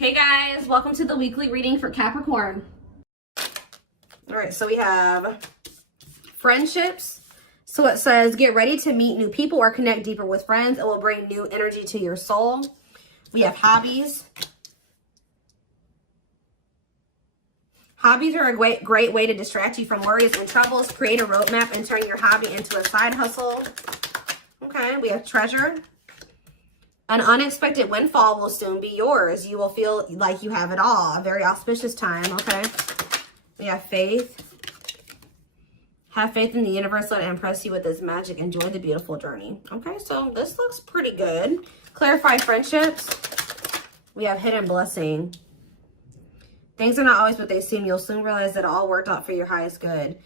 Hey guys, welcome to the weekly reading for Capricorn. All right, so we have friendships. So it says, get ready to meet new people or connect deeper with friends. It will bring new energy to your soul. We have hobbies. Hobbies are a great way to distract you from worries and troubles. Create a roadmap and turn your hobby into a side hustle. Okay, we have treasure. An unexpected windfall will soon be yours. You will feel like you have it all. A very auspicious time, okay? We have faith. Have faith in the universe. Let it impress you with its magic. Enjoy the beautiful journey. Okay, so this looks pretty good. Clarify friendships. We have hidden blessing. Things are not always what they seem. You'll soon realize that it all worked out for your highest good.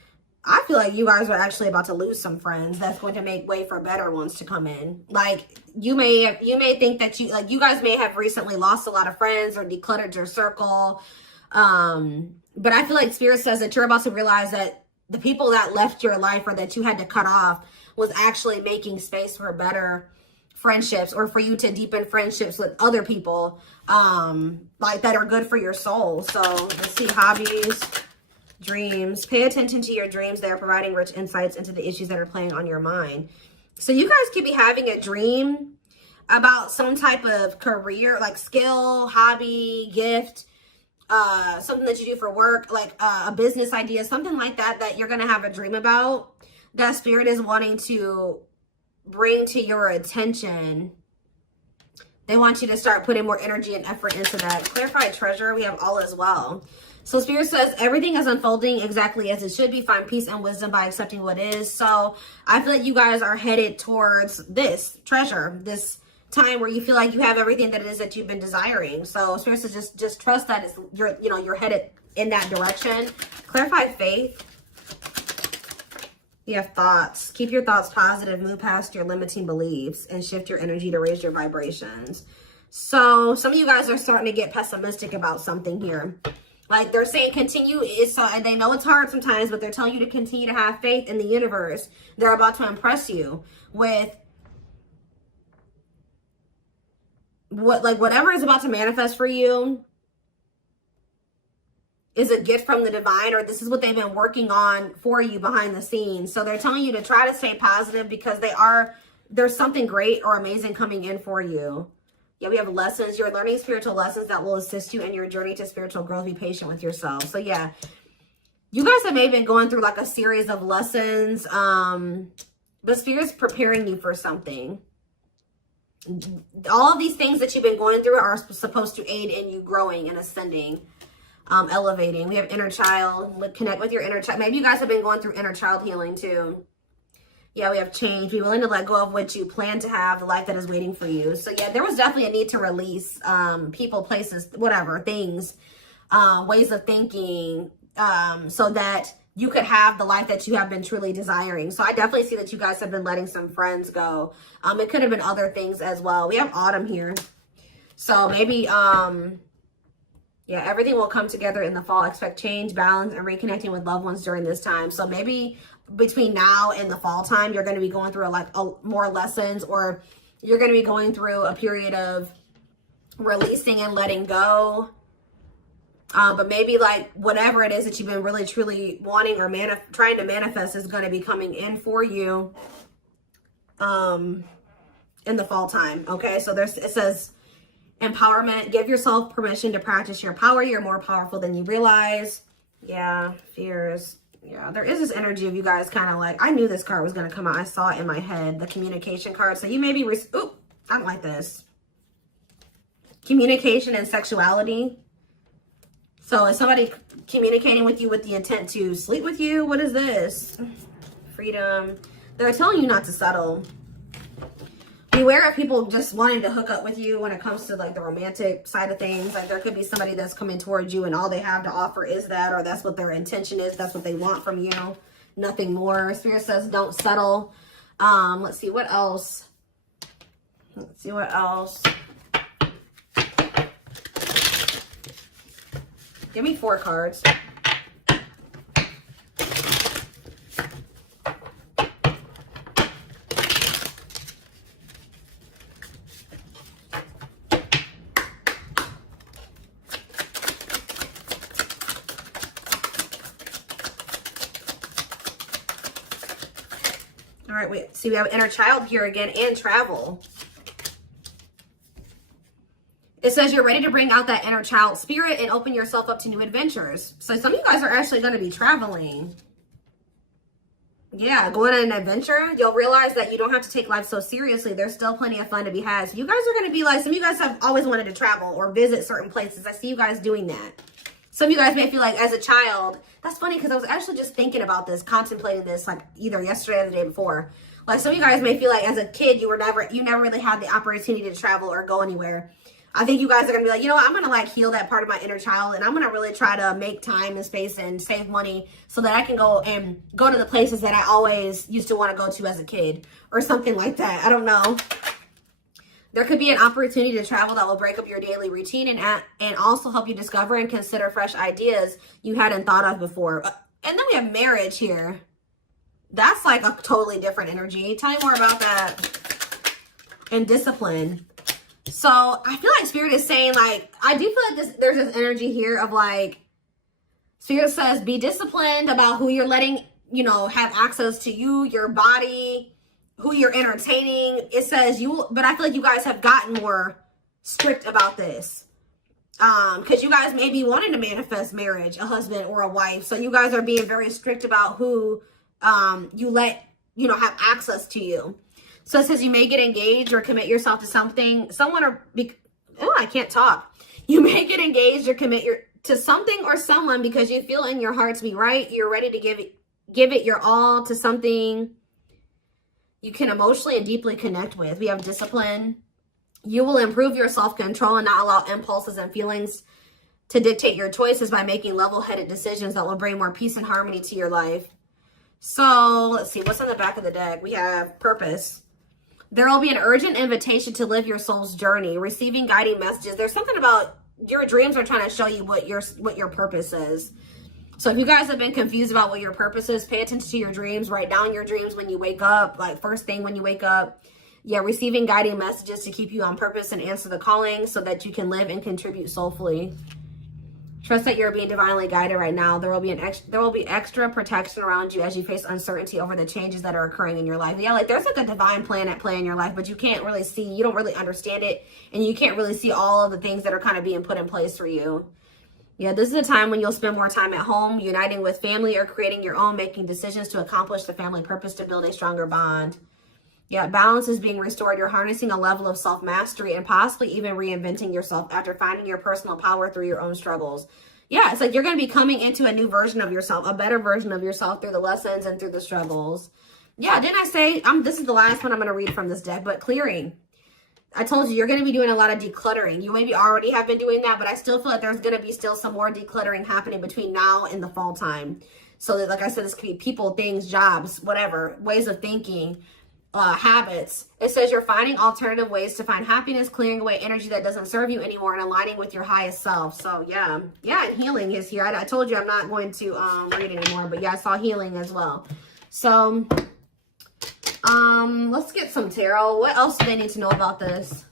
I feel like you guys are actually about to lose some friends. That's going to make way for better ones to come in. Like you may think that you guys may have recently lost a lot of friends or decluttered your circle. But I feel like Spirit says that you're about to realize that the people that left your life or that you had to cut off was actually making space for better friendships, or for you to deepen friendships with other people like that are good for your soul. So let's see, hobbies. Dreams. Pay attention to your dreams. They are providing rich insights into the issues that are playing on your mind. So you guys could be having a dream about some type of career, like skill, hobby, gift, something that you do for work, like a business idea, something like that, that you're going to have a dream about, that Spirit is wanting to bring to your attention. They want you to start putting more energy and effort into that. Clarify treasure. We have all as well. So Spirit says everything is unfolding exactly as it should be. Find peace and wisdom by accepting what is. So I feel like you guys are headed towards this treasure, this time where you feel like you have everything that it is that you've been desiring. So Spirit says just trust that you're headed in that direction. Clarify faith. You have thoughts. Keep your thoughts positive. Move past your limiting beliefs and shift your energy to raise your vibrations. So some of you guys are starting to get pessimistic about something here. Like they're saying continue, and they know it's hard sometimes, but they're telling you to continue to have faith in the universe. They're about to impress you with whatever is about to manifest for you is a gift from the divine, or this is what they've been working on for you behind the scenes. So they're telling you to try to stay positive because there's something great or amazing coming in for you. Yeah, we have lessons. You're learning spiritual lessons that will assist you in your journey to spiritual growth. Be patient with yourself. So yeah, you guys have maybe been going through like a series of lessons, but Spirit's preparing you for something. All of these things that you've been going through are supposed to aid in you growing and ascending, elevating. We have inner child. Connect with your inner child. Maybe you guys have been going through inner child healing too. Yeah, we have change. Be willing to let go of what you plan to have, the life that is waiting for you. So yeah, there was definitely a need to release people, places, whatever, things, ways of thinking, so that you could have the life that you have been truly desiring. So I definitely see that you guys have been letting some friends go. It could have been other things as well. We have autumn here. So maybe, yeah, everything will come together in the fall. Expect change, balance, and reconnecting with loved ones during this time. So maybe between now and the fall time, you're going to be going through more lessons, or you're going to be going through a period of releasing and letting go. But maybe like whatever it is that you've been really truly wanting or trying to manifest is going to be coming in for you in the fall time. Okay, so it says empowerment. Give yourself permission to practice your power. You're more powerful than you realize. Yeah, fears. Yeah, there is this energy of you guys kind of like, I knew this card was going to come out. I saw it in my head, the communication card. So you may be, ooh, I don't like this. Communication and sexuality. So is somebody communicating with you with the intent to sleep with you? What is this? Freedom. They're telling you not to settle. Beware of people just wanting to hook up with you when it comes to like the romantic side of things. Like there could be somebody that's coming towards you and all they have to offer is that, or that's what their intention is. That's what they want from you. Nothing more. Spirit says don't settle. Let's see what else. Let's see what else. Give me 4 cards. right, we have inner child here again and travel. It says you're ready to bring out that inner child spirit and open yourself up to new adventures. So some of you guys are actually going to be traveling. Yeah, going on an adventure. You'll realize that you don't have to take life so seriously. There's still plenty of fun to be had. So you guys are going to be like, some of you guys have always wanted to travel or visit certain places. I see you guys doing that. Some of you guys may feel like as a child, that's funny because I was actually just thinking about this, contemplating this like either yesterday or the day before. Like some of you guys may feel like as a kid, you never really had the opportunity to travel or go anywhere. I think you guys are going to be like, you know what, I'm going to like heal that part of my inner child, and I'm going to really try to make time and space and save money so that I can go to the places that I always used to want to go to as a kid or something like that. I don't know. There could be an opportunity to travel that will break up your daily routine and also help you discover and consider fresh ideas you hadn't thought of before. And then we have marriage here. That's like a totally different energy. Tell me more about that. And discipline. So I feel like Spirit is saying, like, I do feel like there's this energy here of like, Spirit says, be disciplined about who you're letting, have access to you, your body, who you're entertaining. It says but I feel like you guys have gotten more strict about this. Because you guys may be wanting to manifest marriage, a husband or a wife. So you guys are being very strict about who you let, have access to you. So it says you may get engaged or commit yourself to something, I can't talk. You may get engaged or commit to something or someone because you feel in your heart to be right. You're ready to give it your all to something you can emotionally and deeply connect with. We have discipline. You will improve your self-control and not allow impulses and feelings to dictate your choices by making level-headed decisions that will bring more peace and harmony to your life. So let's see, what's on the back of the deck? We have purpose. There will be an urgent invitation to live your soul's journey, receiving guiding messages. There's something about your dreams are trying to show you what your purpose is. So if you guys have been confused about what your purpose is, pay attention to your dreams. Write down your dreams when you wake up, like first thing when you wake up. Yeah, receiving guiding messages to keep you on purpose and answer the calling so that you can live and contribute soulfully. Trust that you're being divinely guided right now. There will be extra protection around you as you face uncertainty over the changes that are occurring in your life. Yeah, like there's like a divine plan at play in your life, but you can't really see, you don't really understand it, and you can't really see all of the things that are kind of being put in place for you. Yeah, this is a time when you'll spend more time at home, uniting with family or creating your own, making decisions to accomplish the family purpose to build a stronger bond. Yeah, balance is being restored. You're harnessing a level of self-mastery and possibly even reinventing yourself after finding your personal power through your own struggles. Yeah, it's like you're going to be coming into a new version of yourself, a better version of yourself through the lessons and through the struggles. Yeah, didn't I say, this is the last one I'm going to read from this deck, but clearing. I told you, you're going to be doing a lot of decluttering. You maybe already have been doing that, but I still feel like there's going to be still some more decluttering happening between now and the fall time. So that, like I said, this could be people, things, jobs, whatever, ways of thinking. Habits. It says you're finding alternative ways to find happiness, clearing away energy that doesn't serve you anymore, and aligning with your highest self. So yeah, and healing is here. I told you I'm not going to read anymore, but yeah, I saw healing as well. So let's get some tarot. What else do they need to know about this?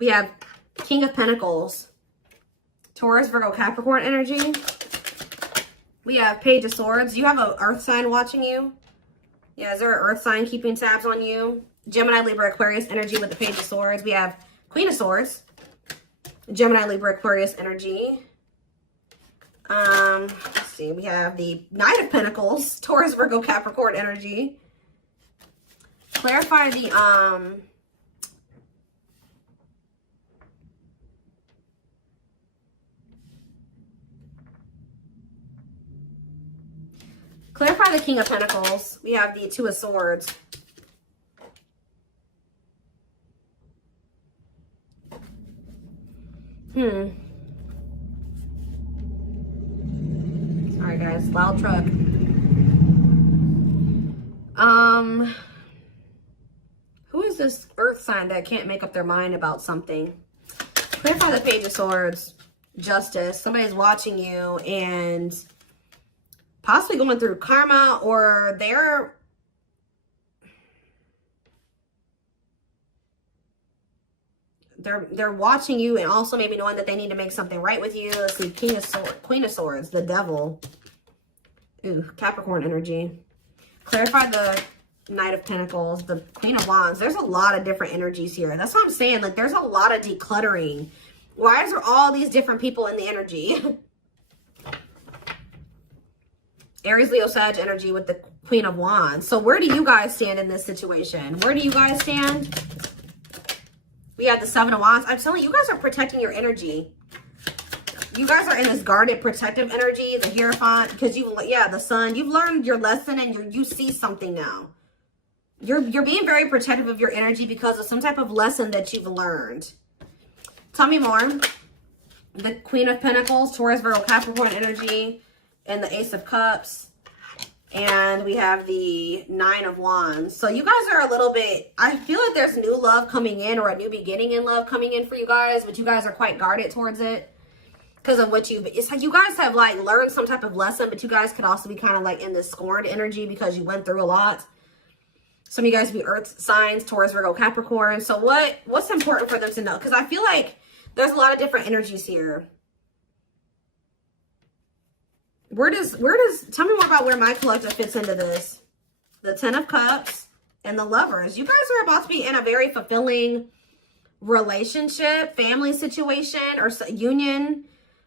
We have King of Pentacles, Taurus, Virgo, Capricorn energy. We have Page of Swords. You have an earth sign watching you. Yeah, is there an earth sign keeping tabs on you? Gemini, Libra, Aquarius energy with the Page of Swords. We have Queen of Swords, Gemini, Libra, Aquarius energy. Let's see. We have the Knight of Pentacles, Taurus, Virgo, Capricorn energy. Clarify the clarify the King of Pentacles. We have the Two of Swords. Sorry guys, loud truck. Who is this earth sign that can't make up their mind about something? Clarify the Page of Swords. Justice. Somebody's watching you and possibly going through karma, or they're watching you and also maybe knowing that they need to make something right with you. Let's see, Queen of Swords, the Devil. Ooh, Capricorn energy. Clarify the Knight of Pentacles, the Queen of Wands. There's a lot of different energies here. That's what I'm saying. Like, there's a lot of decluttering. Why is there all these different people in the energy? Aries, Leo, Sag energy with the Queen of Wands. So where do you guys stand in this situation? Where do you guys stand? We have the Seven of Wands. I'm telling you, you guys are protecting your energy. You guys are in this guarded, protective energy, the Hierophant, because the Sun, you've learned your lesson and you see something now. You're being very protective of your energy because of some type of lesson that you've learned. Tell me more. The Queen of Pentacles, Taurus, Virgo, Capricorn energy, and the Ace of Cups. And we have the Nine of Wands. So you guys are a little bit, I feel like there's new love coming in, or a new beginning in love coming in for you guys, but you guys are quite guarded towards it because of what it's like you guys have like learned some type of lesson, but you guys could also be kind of like in this scorned energy because you went through a lot. Some of you guys be earth signs, Taurus, Virgo, Capricorn. So what's important for them to know? Because I feel like there's a lot of different energies here. Where does tell me more about where my collective fits into this? The Ten of Cups and the Lovers. You guys are about to be in a very fulfilling relationship, family situation, or union.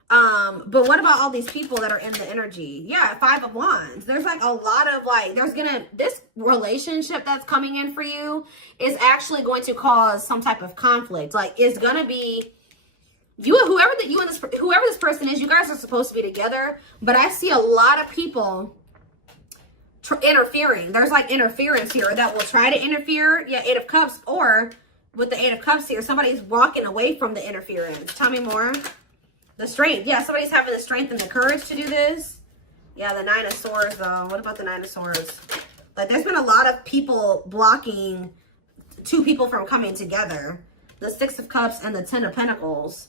But what about all these people that are in the energy? Yeah, Five of Wands. There's like a lot of like, this relationship that's coming in for you is actually going to cause some type of conflict. Like, it's gonna be whoever this person is, you guys are supposed to be together, but I see a lot of people interfering. There's like interference here that will try to interfere. Yeah, Eight of Cups, or with the Eight of Cups here, somebody's walking away from the interference. Tell me more. The strength. Yeah, somebody's having the strength and the courage to do this. Yeah, the Nine of Swords, though. What about the Nine of Swords? Like, there's been a lot of people blocking two people from coming together. The Six of Cups and the Ten of Pentacles.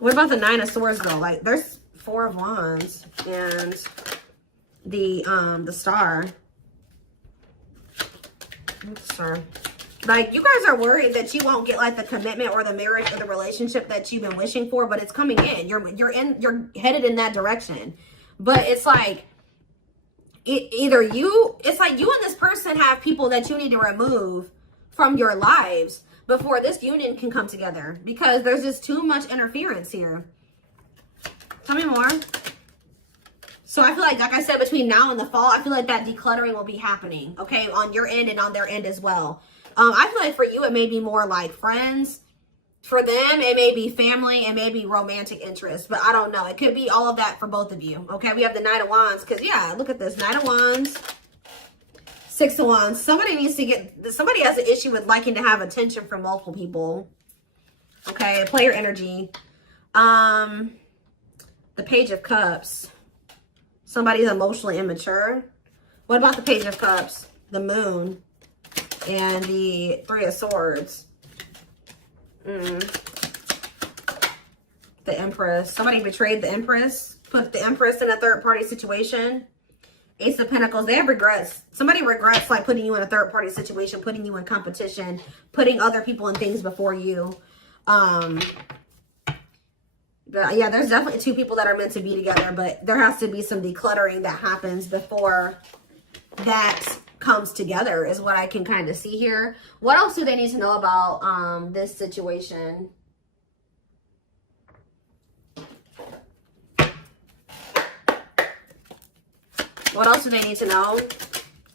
What about the Nine of Swords, though? Like, there's Four of Wands and the Star. Star. Like, you guys are worried that you won't get like the commitment or the marriage or the relationship that you've been wishing for, but it's coming in. You're headed in that direction. But it's like it's like you and this person have people that you need to remove from your lives before this union can come together, because there's just too much interference here. Tell me more. So I feel like I said, between now and the fall, I feel like that decluttering will be happening, okay, on your end and on their end as well. I feel like for you, it may be more like friends. For them, it may be family and maybe romantic interest, but I don't know. It could be all of that for both of you, okay? We have the Knight of Wands, because, yeah, look at this. Knight of Wands, Six of Wands. Somebody has an issue with liking to have attention from multiple people, okay? Player energy. The Page of Cups. Somebody's emotionally immature. What about the Page of Cups? The Moon and the Three of Swords. The Empress. Somebody betrayed the Empress. Put the Empress in a third-party situation. Ace of Pentacles. They have regrets. Somebody regrets like putting you in a third-party situation, putting you in competition, putting other people and things before you. But yeah, there's definitely two people that are meant to be together, but there has to be some decluttering that happens before that comes together, is what I can kind of see here. What else do they need to know about this situation? What else do they need to know?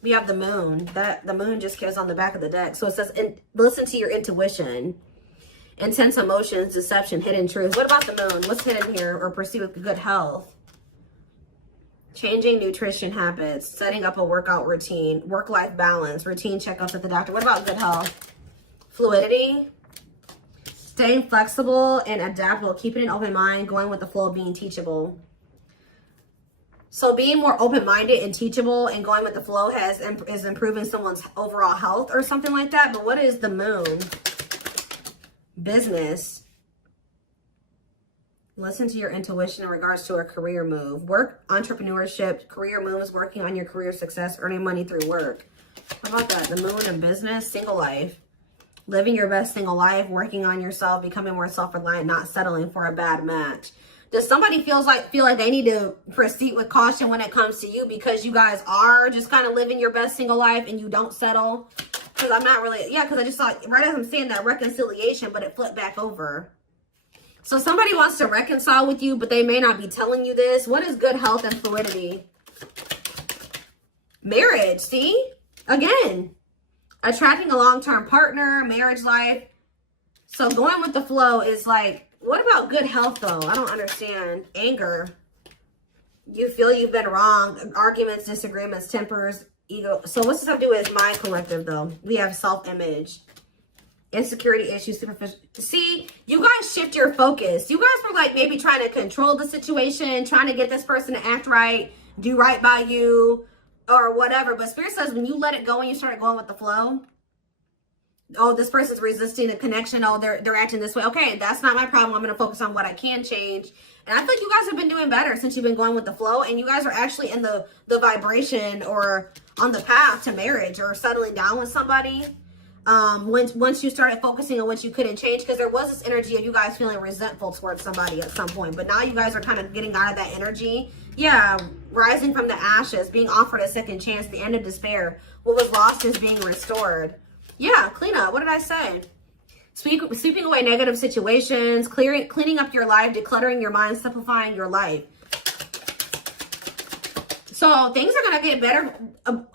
We have the Moon. The Moon just goes on the back of the deck. So it says, listen to your intuition. Intense emotions, deception, hidden truth. What about the Moon? What's hidden here? Or pursue with good health? Changing nutrition habits, setting up a workout routine, work-life balance, routine checkups at the doctor. What about good health? Fluidity, staying flexible and adaptable, keeping an open mind, going with the flow, being teachable. So being more open-minded and teachable and going with the flow is improving someone's overall health or something like that. But what is the Moon? Business. Listen to your intuition in regards to a career move. Work, entrepreneurship, career moves, working on your career success, earning money through work. How about that? The moon and business, single life. Living your best single life, working on yourself, becoming more self-reliant, not settling for a bad match. Does somebody feel like they need to proceed with caution when it comes to you because you guys are just kind of living your best single life and you don't settle? Because I'm not really, yeah, because I just saw, right as I'm saying that, reconciliation, but it flipped back over. So somebody wants to reconcile with you, but they may not be telling you this. What is good health and fluidity? Marriage, see? Again, attracting a long-term partner, marriage life. So going with the flow is like, what about good health though? I don't understand. Anger. You feel you've been wrong. Arguments, disagreements, tempers, ego. So what's this have to do with my collective though? We have self-image. Insecurity issues, superficial. See, you guys shift your focus. You guys were like maybe trying to control the situation, trying to get this person to act right, do right by you, or whatever. But Spirit says when you let it go and you start going with the flow, oh, this person's resisting the connection. Oh, they're acting this way. Okay, that's not my problem. I'm going to focus on what I can change. And I feel like you guys have been doing better since you've been going with the flow. And you guys are actually in the vibration or on the path to marriage or settling down with somebody. Once you started focusing on what you couldn't change, because there was this energy of you guys feeling resentful towards somebody at some point, but now you guys are kind of getting out of that energy. Yeah, rising from the ashes, being offered a second chance, the end of despair. What was lost is being restored. Yeah, clean up. What did I say? Sweeping away negative situations, cleaning up your life, decluttering your mind, simplifying your life. So things are going to get better.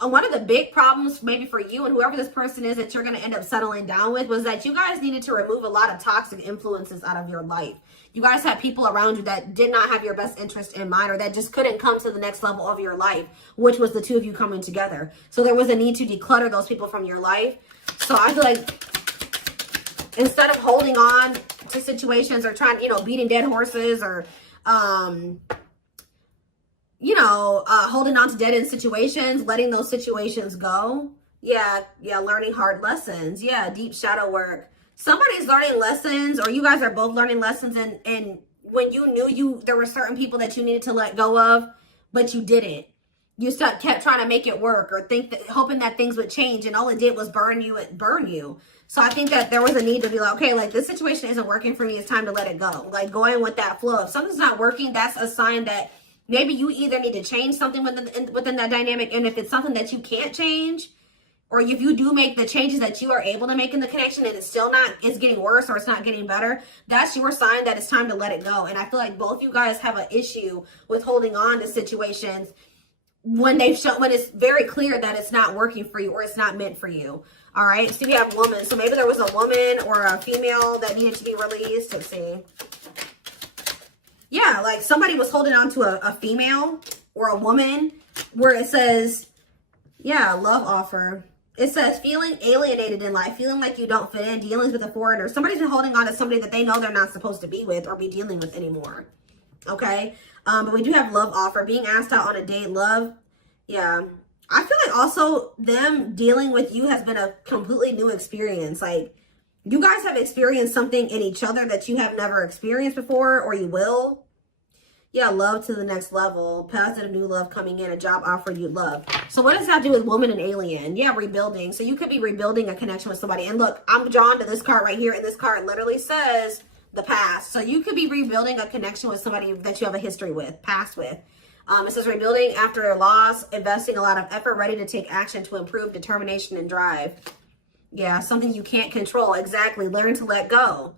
One of the big problems maybe for you and whoever this person is that you're going to end up settling down with was that you guys needed to remove a lot of toxic influences out of your life. You guys had people around you that did not have your best interest in mind or that just couldn't come to the next level of your life, which was the two of you coming together. So there was a need to declutter those people from your life. So I feel like instead of holding on to situations or trying, beating dead horses or, holding on to dead end situations, letting those situations go. Yeah, learning hard lessons. Yeah, deep shadow work. Somebody's learning lessons, or you guys are both learning lessons, and when you knew there were certain people that you needed to let go of, but you didn't. You kept trying to make it work or hoping that things would change, and all it did was burn you. So I think that there was a need to be like, okay, like this situation isn't working for me. It's time to let it go. Like going with that flow. If something's not working, that's a sign that maybe you either need to change something within that dynamic. And if it's something that you can't change, or if you do make the changes that you are able to make in the connection and it's getting worse or it's not getting better, that's your sign that it's time to let it go. And I feel like both you guys have an issue with holding on to situations when it's very clear that it's not working for you or it's not meant for you. All right. So we have woman. So maybe there was a woman or a female that needed to be released. Let's see. Yeah, like somebody was holding on to a female or a woman where it says, yeah, love offer. It says feeling alienated in life, feeling like you don't fit in, dealings with a foreigner. Somebody's been holding on to somebody that they know they're not supposed to be with or be dealing with anymore. Okay. But we do have love offer, being asked out on a date, love. Yeah. I feel like also them dealing with you has been a completely new experience. Like you guys have experienced something in each other that you have never experienced before, or you will. Yeah, love to the next level. Positive new love coming in, a job offer you love. So what does that do with woman and alien? Yeah, rebuilding. So you could be rebuilding a connection with somebody. And look, I'm drawn to this card right here. And this card literally says the past. So you could be rebuilding a connection with somebody that you have a history with, past with. It says rebuilding after a loss, investing a lot of effort, ready to take action to improve determination and drive. Yeah, something you can't control. Exactly. Learn to let go.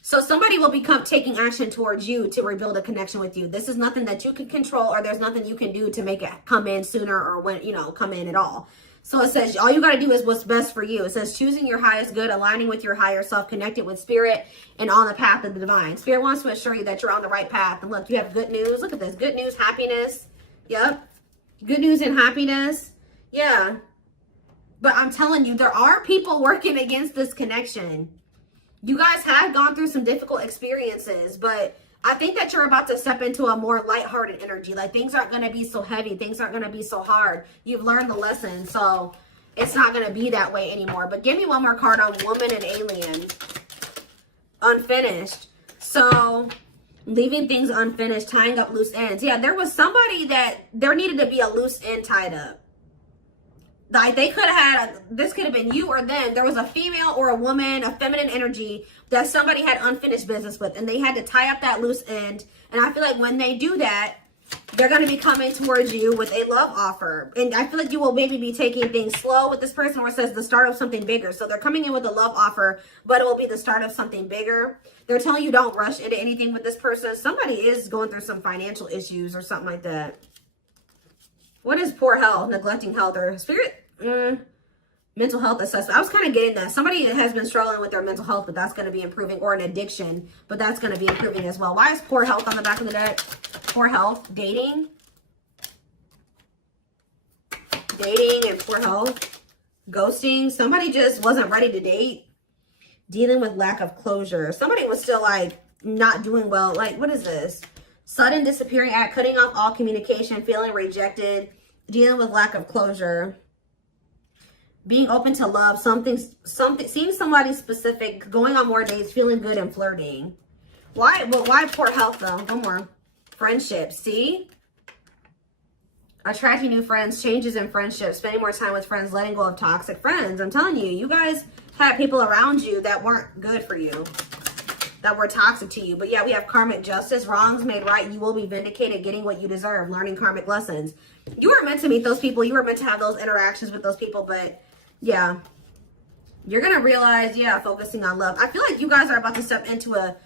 So somebody will become taking action towards you to rebuild a connection with you. This is nothing that you can control, or there's nothing you can do to make it come in sooner or when, come in at all. So it says all you got to do is what's best for you. It says choosing your highest good, aligning with your higher self, connected with spirit, and on the path of the divine. Spirit wants to assure you that you're on the right path. And look, you have good news. Look at this. Good news, happiness. Yep. Good news and happiness. Yeah. But I'm telling you, there are people working against this connection. You guys have gone through some difficult experiences, but I think that you're about to step into a more lighthearted energy. Like things aren't going to be so heavy. Things aren't going to be so hard. You've learned the lesson, so it's not going to be that way anymore. But give me one more card on woman and alien. Unfinished. So Leaving things unfinished, tying up loose ends. Yeah, there was somebody that there needed to be a loose end tied up. Like they could have had, this could have been you or them. There was a female or a woman, a feminine energy that somebody had unfinished business with, and they had to tie up that loose end. And I feel like when they do that, they're going to be coming towards you with a love offer. And I feel like you will maybe be taking things slow with this person, where it says the start of something bigger. So they're coming in with a love offer, but it will be the start of something bigger. They're telling you don't rush into anything with this person. Somebody is going through some financial issues or something like that. What is poor health, neglecting health, or spirit? Mental health assessment. I was kind of getting that. Somebody has been struggling with their mental health, but that's going to be improving, or an addiction, but that's going to be improving as well. Why is poor health on the back of the deck? Poor health, dating and poor health, ghosting. Somebody just wasn't ready to date, dealing with lack of closure. Somebody was still like not doing well. Like, what is this? Sudden disappearing act, cutting off all communication, feeling rejected, dealing with lack of closure, being open to love, something, seeing somebody specific, going on more dates, feeling good, and flirting. Why? Well, why poor health though? One more. Friendships. See? Attracting new friends, changes in friendships, spending more time with friends, letting go of toxic friends. I'm telling you, you guys had people around you that weren't good for you, that were toxic to you. But yeah, we have karmic justice, wrongs made right. You will be vindicated, getting what you deserve, learning karmic lessons. You were meant to meet those people. You were meant to have those interactions with those people, but yeah, you're going to realize, yeah, focusing on love. I feel like you guys are about to step into a,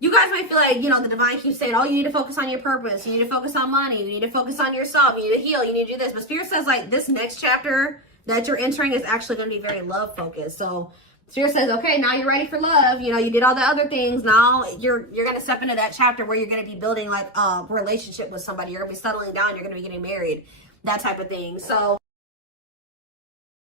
you guys might feel like, you know, the divine keeps saying, oh, you need to focus on your purpose. You need to focus on money. You need to focus on yourself. You need to heal. You need to do this. But Spirit says, like, this next chapter that you're entering is actually going to be very love focused. So Spirit says, okay, now you're ready for love. You know, you did all the other things. Now you're going to step into that chapter where you're going to be building like a relationship with somebody. You're going to be settling down. You're going to be getting married, that type of thing. So